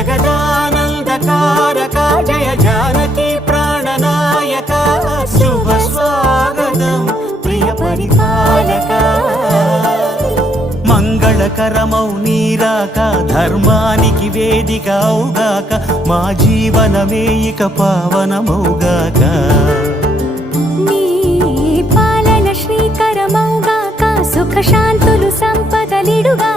జగదానందకారక జయ జానకి ప్రాణనాయక శుభ స్వాగతం ప్రియ పరిపాలక మంగళకరమౌ నీరాక ధర్మానికి వేదిక అవుగాక మా జీవనమే ఇక పావనమౌగాక నీ పాలన శ్రీకరమౌగాక సుఖ శాంతులు సంపదలిడుగా